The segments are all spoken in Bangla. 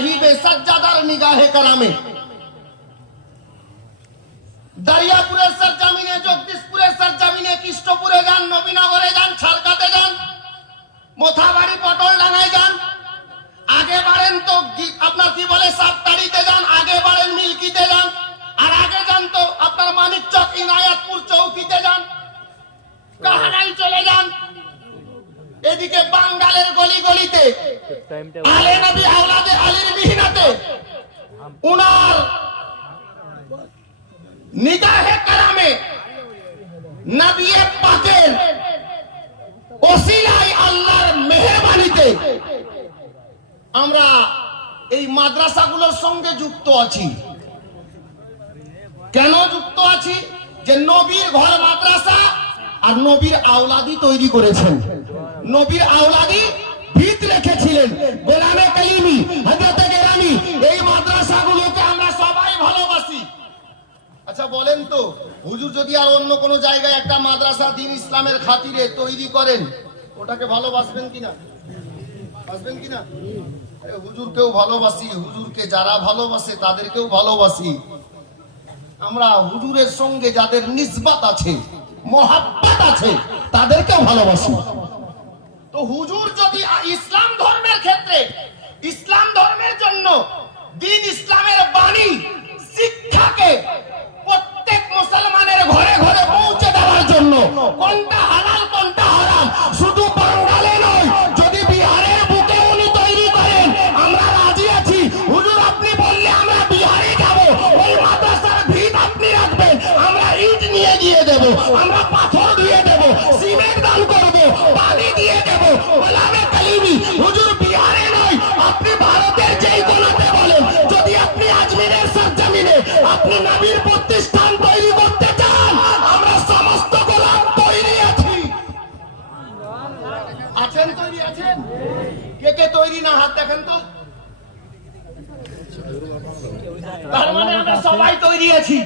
সাহিবে সাজ্জাদার নিগাহে কারামে দরিয়াপুরের সরজমিনে, জগদীশপুরের সরজমিনে, কৃষ্ণপুরে যান, নবীনগরে যান, ছারকাতে যান, মোথাবাড়ি পটলডাঙ্গায় যান, আগে বাড়েন তো আপনার কি বলে সাতটাড়িতে যান, আগে বাড়েন মিল্কিতে যান, আর আগে যান তো আপনার মানিকচক ইনায়াতপুর চৌকিতে যান, কাহারাই চলে যান, এদিকে বাঙ্গালের গলি গলিতে আলে নবী আওলাদে আলীর মিহিনাতে উনার নিগাহে কারামে নবিয়ে পাকের ওসিলায় আল্লাহর মেহেরবানিতে আমরা এই মাদ্রাসাগুলোর সঙ্গে যুক্ত আছি। কেন যুক্ত আছি? যে নবীর ঘর মাদ্রাসা আর নবীর আওলাদি তৈরি করেছেন, নবীর আওলাদি ভিত রেখেছিলেন গোলামে কালিমি হযরতে গেরামি। এই মাদ্রাসাগুলোকে আমরা সবাই ভালোবাসি। আচ্ছা বলেন তো, হুজুর যদি আর অন্য কোন জায়গায় একটা মাদ্রাসা দ্বীন ইসলামের খাতিরে তৈরি করেন, ওটাকে ভালোবাসবেন কিনা? বাসবেন কিনা? হুজুরকেও ভালোবাসি, হুজুরকে যারা ভালোবাসে তাদেরকেও ভালোবাসি। আমরা হুজুরের সঙ্গে যাদের নিসবত আছে, মোহাব্বত আছে, তাদেরকেও ভালোবাসি। তো হুজুর যদি ইসলাম ধর্মের ক্ষেত্রে, ইসলাম ধর্মের জন্য দ্বীন ইসলামের বাণী শিক্ষাকে প্রত্যেক মুসলমানের ঘরে ঘরে পৌঁছে দেওয়ার জন্য কোনটা হালাল কোনটা হারাম শুধু বাঙালি নয়, যদি বিহারের বুকে উনি তৈরি করেন আমরা রাজি আছি। হুজুর আপনি বললে আমরা বিহারে যাব, ওই মাদ্রাসার ভিত আপনি রাখবেন, আমরা ইট নিয়ে দিয়ে দেব, আমরা পাথর দিয়ে দেব, সিমেন্ট দান করব, বালি দিয়ে দেব। গোলামে কালিমি হুজুর বিহারে নয়, আপনি ভারতের যেই কোণাতে বলেন, যদি আপনি আজমিরের সরজমিনে আপনি নবীর প্রতিষ্ঠান তৈরি করতে চান, আমরা সমস্ত গোলাম তৈরি আছি। আছেন? তৈরি আছেন? কে কে তৈরি না হাত দেখেন তো। তার মানে আমরা সবাই তৈরি আছি।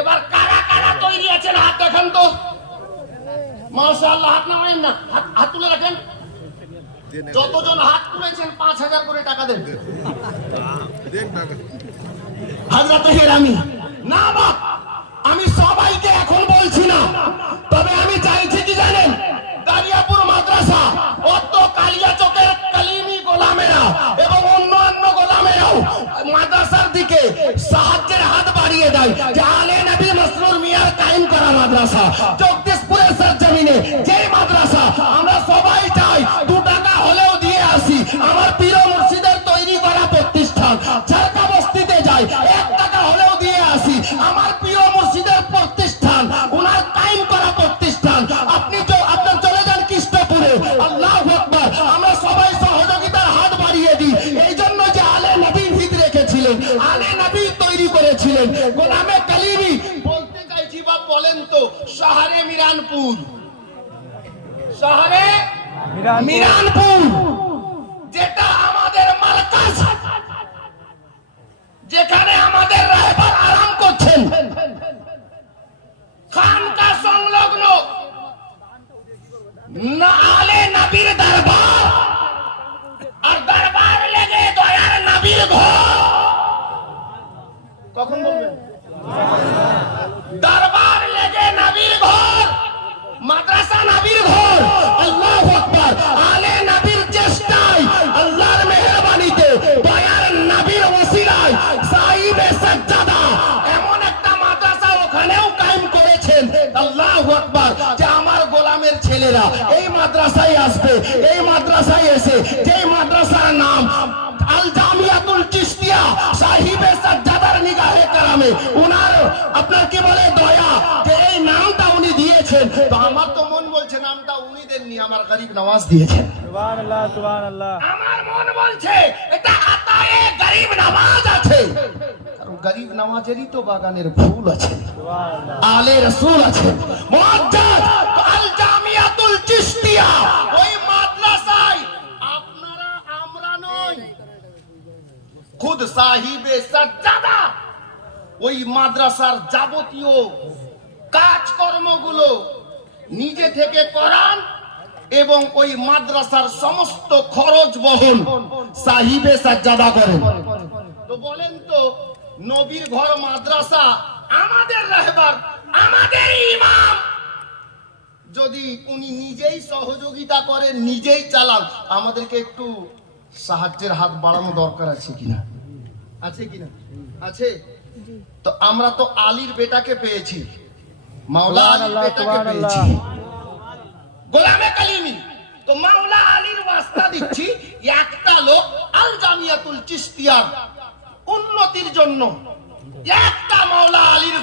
এবার কারা কারা তৈরি আছেন হাত দেখেন তো। মাশাআল্লাহ, হাত নামায়েন না, হাত তুলে রাখেন। যতজন হাত তুলেছেন 5000 করে টাকা দেন। হযরতে গেরামি না বা আমি সবাইকে এখন বলছি না, তবে আমি চাইছি কি জানেন, দারিয়াপুর মাদ্রাসা, অত কালিয়াচকের কালিমি গোলামেরা এবং অন্যান্য গোলামেরাও মাদ্রাসার দিকে সাহায্যের হাত বাড়িয়ে দেয়। যে আলে নবী মাসরুর মিয়ার কায়েম করা মাদ্রাসা, জগদীশপুরের সরজমিনে যে মাদ্রাসা, আমরা সবাই চাই 2 টাকা হলেও দিয়ে আসি। আমার পীর মুর্শিদের তৈরি করা প্রতিষ্ঠান ঝাড়কা বস্তিতে যাই, 1 টাকা হলেও দিয়ে আসি। আমার প্রিয় মুর্শিদের প্রতিষ্ঠান, ওনার কায়েম করা প্রতিষ্ঠান। আপনি আপনার চলে যান কৃষ্ণপুরে, আল্লাহু আকবার, আমরা সবাই সহযোগিতার হাত বাড়িয়ে দিই। এই জন্য যে আলে নবী ভিত রেখেছিলেন, আলে নবী তৈরি করেছিলেন গোলামে কালিমি। বলতে চাইছি বা বলেন তো, শহরে মিরানপুর, শহরে মিরানপুর যেটা আমাদের মার্কাজ, যেখানে আমাদের রাহবার আরাম করছেন, খানকা সংলগ্ন আলে নবীর দরবার, আর দরবার লেগে দয়ার নবীর ঘর। কখন বলবেন? দরবার লেগে নবীর ঘর, মাদ্রাসা নবীর ঘর। আল্লাহু আকবার। আলে নবীর চেষ্টায়, আল্লাহর মেহেরবানিতে, দয়ার নবীর ওসিলায় সাহিবে সাজ্জাদা এমন একটা মাদ্রাসা ওখানেও কায়েম করেছেন। আল্লাহু আকবার। যে আমার গোলামের ছেলেরা এই মাদ্রাসায় আসবে, এই মাদ্রাসায় এসে যে মাদ্রাসার নাম আল জামিয়াতুল চিশতিয়া সাহিবে সাজ্জাদার নিগাহে কারামে, উনার আপনার কি বলে দয়া, যে এই নামটা উনি দিয়েছেন। তো আমার তো মন বলছে নামটা উনি দেননি, আমার গরিব নওয়াজ দিয়েছেন। সুবহানাল্লাহ, সুবহানাল্লাহ। আমার মন বলছে এটা আতায়ে গরিব নওয়াজ আছে, আর গরিব নওয়াজেরই তো বাগানের ফুল আছে, সুবহানাল্লাহ, আলে রাসূল আছে, মুআজ্জাজ আল জামিয়াতুল চিশতিয়া। ওই মাদ্রাসায় আপনারা আমরা নই, খুদ সাহিবে সাজ্জাদা ওই মাদ্রাসার যাবতীয় কাজকর্মগুলো নিজে থেকে করান এবং ওই মাদ্রাসার সমস্ত খরচ বহন সাহিবে সাজ্জাদা করেন। তো বলেন তো, নবীর ঘর মাদ্রাসা, আমাদের রাহবার, আমাদের ইমাম, যদি উনি নিজেই সহযোগিতা করেন, নিজেই চালান, আমাদেরকে একটু সাহায্যের হাত বাড়ানো দরকার আছে কিনা? আছে কিনা? আছে। তো আমরা তো আলীর বেটাকে পেয়েছি, মাওলা আলীর বেটাকে পেয়েছি, গোলামে কালিমি। তো মাওলা আলীর ওয়াস্তা দিচ্ছি, একটা লোক আল জামিয়াতুল চিশতিয়ার উন্নতির জন্য একটা মাওলা আলীর